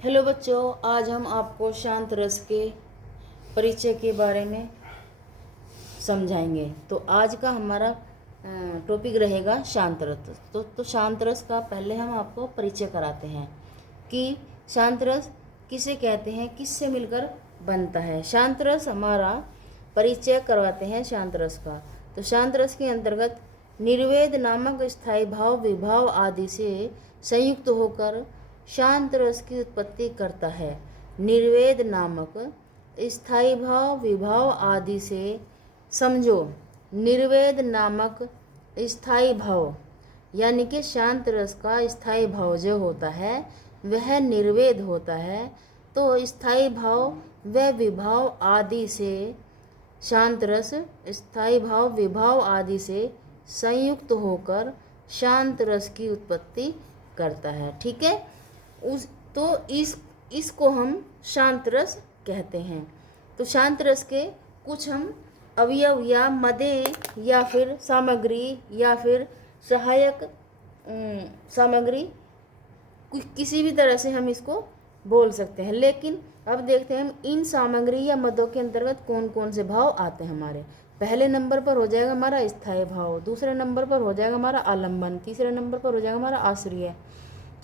Hello बच्चों, आज हम आपको शांत रस के परिचय के बारे में समझाएंगे। तो आज का हमारा टॉपिक रहेगा शांत रस। तो शांत रस का पहले हम आपको परिचय कराते हैं कि शांत रस किसे कहते हैं, किससे मिलकर बनता है। शांत रस हमारा परिचय करवाते हैं शांत रस का। तो शांत रस के अंतर्गत निर्वेद नामक स्थायी भाव विभाव आदि से संयुक्त होकर शांत रस की उत्पत्ति करता है। निर्वेद नामक स्थायी भाव विभाव आदि से, समझो, निर्वेद नामक स्थायी भाव यानी कि शांत रस का स्थायी भाव जो होता है वह निर्वेद होता है। तो स्थायी भाव व विभाव आदि से शांत रस स्थायी भाव विभाव आदि से संयुक्त होकर शांत रस की उत्पत्ति करता है। ठीक है। इसको हम शांत रस कहते हैं। तो शांत रस के कुछ हम अवयव या मदे या फिर सामग्री या फिर सहायक सामग्री किसी भी तरह से हम इसको बोल सकते हैं। लेकिन अब देखते हैं हम इन सामग्री या मदों के अंतर्गत कौन कौन से भाव आते हैं हमारे। पहले नंबर पर हो जाएगा हमारा स्थायी भाव, दूसरे नंबर पर हो जाएगा हमारा आलम्बन, तीसरे नंबर पर हो जाएगा हमारा आश्रय,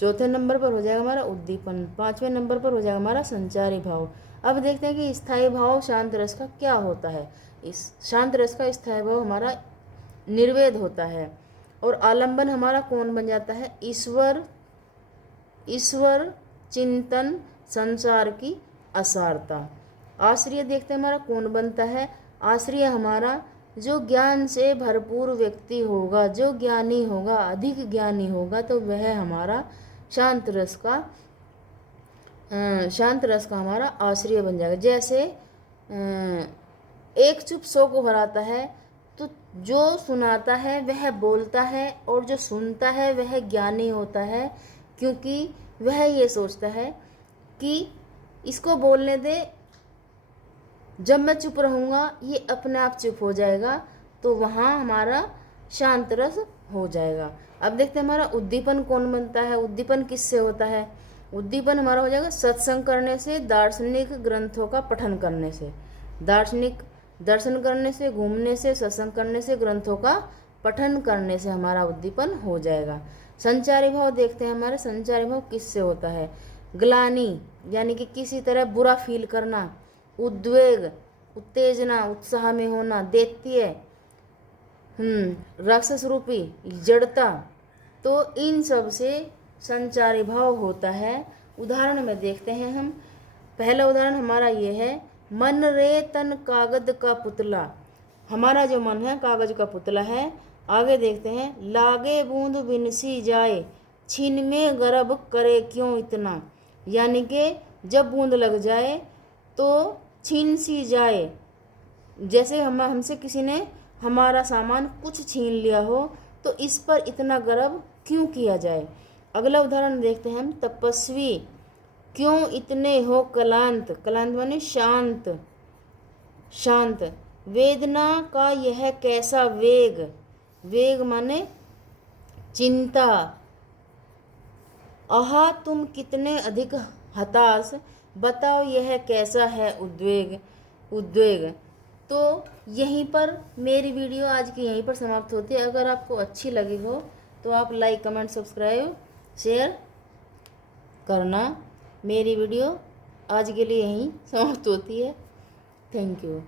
चौथे नंबर पर हो जाएगा हमारा उद्दीपन, पांचवें नंबर पर हो जाएगा हमारा संचारी भाव। अब देखते हैं कि स्थायी भाव शांत रस का क्या होता है। इस शांत रस का स्थायी भाव हमारा निर्वेद होता है और आलम्बन हमारा कौन बन जाता है, ईश्वर चिंतन संसार की असारता। आश्रय देखते हैं हमारा कौन बनता है, आश्रय हमारा जो ज्ञान से भरपूर व्यक्ति होगा, जो ज्ञानी होगा, अधिक ज्ञानी होगा, तो वह हमारा शांत रस का हमारा आश्रय बन जाएगा। जैसे एक चुप 100 को हराता है, तो जो सुनाता है वह बोलता है और जो सुनता है वह ज्ञानी होता है, क्योंकि वह ये सोचता है कि इसको बोलने दे, जब मैं चुप रहूँगा ये अपने आप चुप हो जाएगा, तो वहाँ हमारा शांत रस हो जाएगा। अब देखते हैं हमारा उद्दीपन कौन बनता है। उद्दीपन किससे होता है, उद्दीपन हमारा हो जाएगा सत्संग करने से, दार्शनिक ग्रंथों का पठन करने से, दार्शनिक दर्शन करने से, घूमने से, सत्संग करने से, ग्रंथों का पठन करने से हमारा उद्दीपन हो जाएगा। संचारी भाव देखते हैं हमारे संचारी भाव किससे होता है, ग्लानि यानी कि किसी तरह बुरा फील करना, उद्वेग उत्तेजना उत्साह में होना, दैत्य राक्षस रूपी जड़ता, तो इन सब से संचारी भाव होता है। उदाहरण में देखते हैं हम। पहला उदाहरण हमारा ये है, मन रे तन कागज का पुतला। हमारा जो मन है कागज का पुतला है। आगे देखते हैं, लागे बूंद बिनसी जाए, छीन में गर्भ करे क्यों इतना। यानी कि जब बूंद लग जाए तो छीन सी जाए, जैसे हमसे किसी ने हमारा सामान कुछ छीन लिया हो, तो इस पर इतना गर्व क्यों किया जाए। अगला उदाहरण देखते हैं हम, तपस्वी क्यों इतने हो क्लांत। क्लांत माने शांत, शांत। वेदना का यह कैसा वेग, वेग माने चिंता। आहा तुम कितने अधिक हताश, बताओ यह कैसा है उद्वेग, उद्वेग। तो यहीं पर मेरी वीडियो आज की यहीं पर समाप्त होती है। अगर आपको अच्छी लगी हो तो आप लाइक कमेंट सब्सक्राइब शेयर करना। मेरी वीडियो आज के लिए यहीं समाप्त होती है। Thank you.